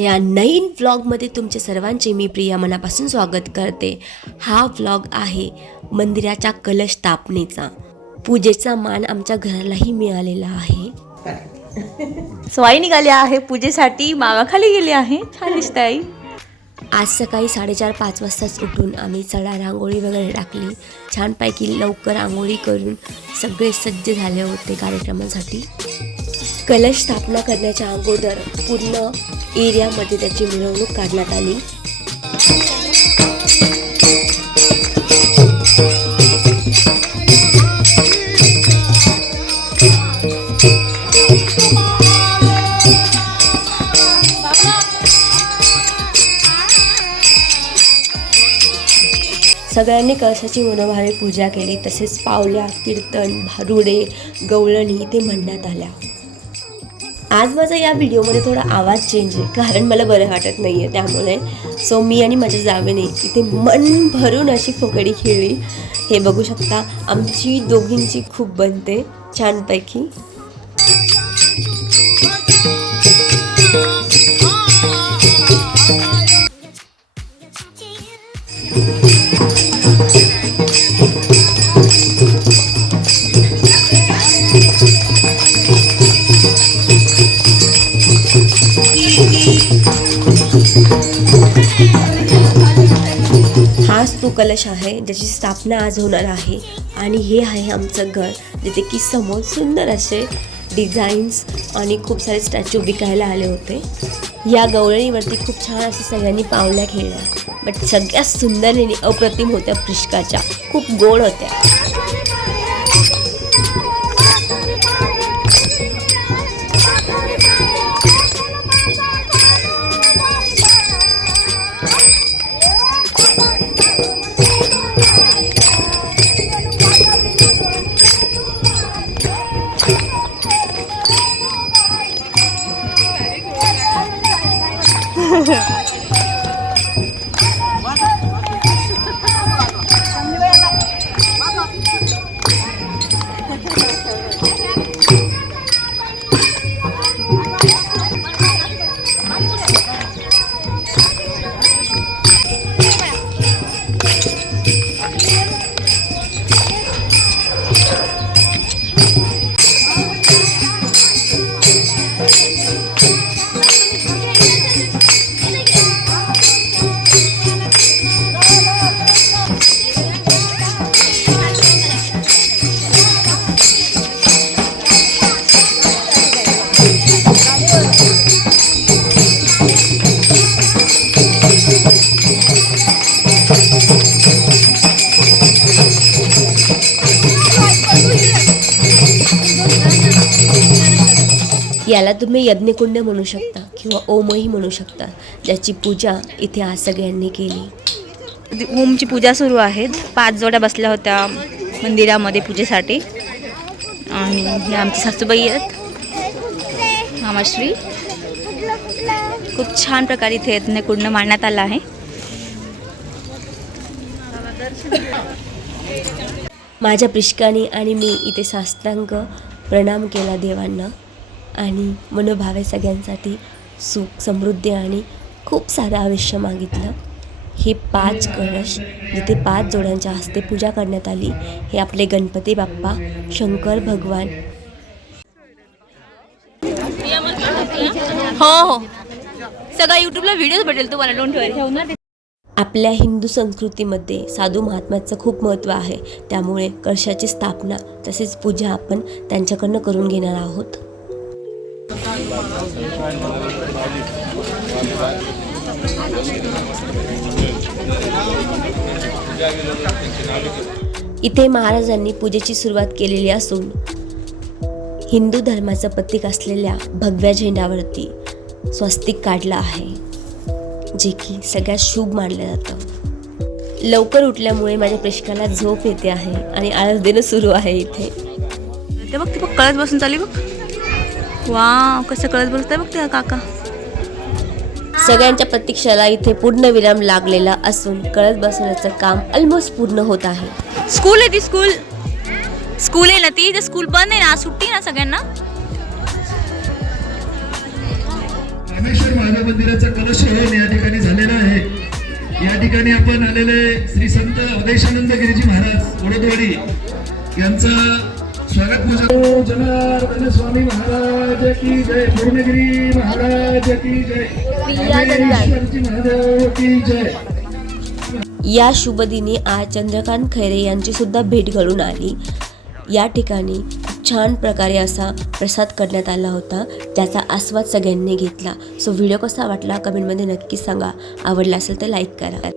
या नवीन व्लॉगमध्ये तुमचे सर्वांचे मी प्रिया मनापासून स्वागत करते. हा व्लॉग आहे मंदिराच्या कलश स्थापनेचा पूजेचा मान आमच्या घरालाही मिळालेला आहे. स्वाई निघाली आहे पूजेसाठी. मागाखाली गेली आहे. छान दिसत आहे आज सकाळी साडेचार पाच वाजताच उठून आम्ही चढा रांगोळी वगैरे टाकली. छानपैकी लवकर रांगोळी करून सगळे सज्ज झाले होते कार्यक्रमासाठी. कलश स्थापना करण्याच्या अगोदर पूर्ण एरियामध्ये त्याची मिरवणूक काढण्यात आली. सगळ्यांनी कळसाची मनोभावे पूजा केली तसेच पावल्या कीर्तन भारुडे गवळणी ते म्हणण्यात आल्या. आज माझा या व्हिडिओमध्ये थोडा आवाज चेंज आहे कारण मला बरं वाटत नाही आहे त्यामुळे. सो मी आणि माझ्या जावेने इथे मन भरून अशी फोकडी खेळली. हे बघू शकता आमची दोघींची खूप बनते छानपैकी. हाच तो कलश आहे ज्याची स्थापना आज होणार आहे. आणि हे आहे आमचं घर जिथे की समोर सुंदर असे डिझाईन्स आणि खूप सारे स्टॅच्यू विकायला आले होते. या गवळणीवरती खूप छान असे सगळ्यांनी पावल्या खेळल्या. बट सगळ्यात सुंदर आणि अप्रतिम होत्या प्रिष्काच्या खूप गोड होत्या. 我 也 याला तुम्ही यज्ञकुंड म्हणू शकता किंवा ओमही म्हणू शकता ज्याची पूजा इथे आज सगळ्यांनी केली. ओमची पूजा सुरू आहे पाच जोड्या बसल्या होत्या मंदिरामध्ये पूजेसाठी. आणि हे आमची सासूबाई आहेत. मामाश्री. खूप छान प्रकारे इथे यज्ञकुंड मांडण्यात आला आहे. माझ्या प्रिष्काने आणि मी इथे साष्टांग प्रणाम केला देवांना. आणि मनोभावे सगळ्यांसाठी सुख समृद्धी आणि खूप सारं आयुष्य मागितलं. हे पाच कलश जिथे पाच जोड्यांच्या हस्ते पूजा करण्यात आली हे आपले गणपती बाप्पा शंकर भगवान. हो हो. सगळा युट्यूबला व्हिडिओ भेटेल तुम्हाला डोंट वरी आपल्या हिंदू संस्कृतीमध्ये साधू महात्म्याचं खूप महत्त्व आहे. त्यामुळे कळशाची स्थापना तसेच पूजा आपण त्यांच्याकडनं करून घेणार आहोत. इथे महाराजांनी पूजेची सुरुवात केलेली असून हिंदू धर्माचं प्रतीक असलेल्या भगव्या झेंड्यावरती स्वस्तिक काढलं आहे जे की सगळ्यात शुभ मानलं जातं. लवकर उठल्यामुळे माझ्या प्रेक्षकाला झोप येते आहे आणि आळस देणं सुरू आहे इथे. ते बघ ते बघ कळत बसून चालली बघ. वा कसं कळत बसतंय बघ ते काका. सगळ्यांच्या प्रतीक्षेला इथे पूर्ण विराम लागलेला असून कळत बसवण्याचं काम ऑलमोस्ट पूर्ण होत आहे. स्कूल आहे ती स्कूल स्कूल आहे ना ती ते स्कूल बंद आहे ना सुट्टी ना सगळ्यांना? रामेश्वर महादेव मंदिराचा कलश होऊन या ठिकाणी झालेला आहे. या ठिकाणी आपण आलेले श्री संत अवधेशानंद गिरीजी महाराज ओडदवाडी यांचा जनार्दन स्वामी महाराज की जय पूर्णगिरी महाराज की जय महादेव की जय. या शुभदिनी आज चंद्रकांत खैरे यांची सुद्धा भेट घडून आली. या ठिकाणी खूप छान प्रकारे असा प्रसाद करण्यात आला होता ज्याचा आस्वाद सगळ्यांनी घेतला. सो व्हिडिओ कसा वाटला? कमेंटमध्ये नक्की सांगा. आवडला असेल तर लाईक करा.